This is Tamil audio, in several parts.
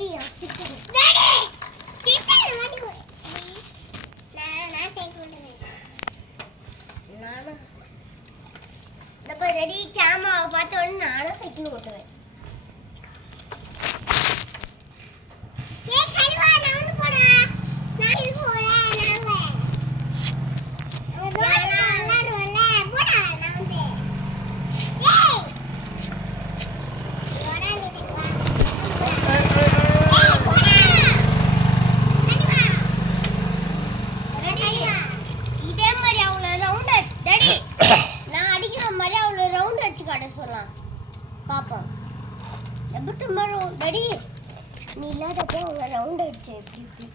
தெரியும் டாடி கிட்ட மாட்டி நான் சைக்கிள் ஓட்டுறேன் நானா அப்ப ரெடி கேமரா பார்த்த உடனே நானும் சைக்கிள் ஓட்டுவேன் ஏய் கல்வா நான் போடா நான் இது போறேன் சொல்லலாம் பாப்போம் எப்படி மரோ டாடி நீ இல்லாதப்போ ஒரு ரவுண்ட் அடிச்சே எப்படி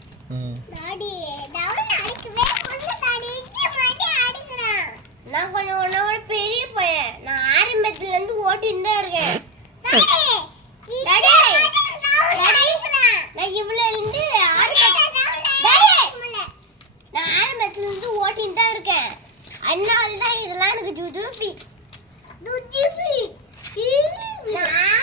டாடி ரவுண்ட் அடிக்கவே கொண்டு டாடி இங்க மாட்டி அடிக்குறான் நான் கொஞ்சம் ஒண்ணோட பெரிய பையன் நான் ஆரம்பத்துல இருந்து ஓட்டிட்டு தான் இருக்கேன் டாடி நான் இவ்வளவு இருந்து நான் ஆரம்பத்துல இருந்து ஓட்டிட்டு தான் இருக்கேன் அதனால தான் இதெல்லாம் எனக்கு ஜுஜுபி நான்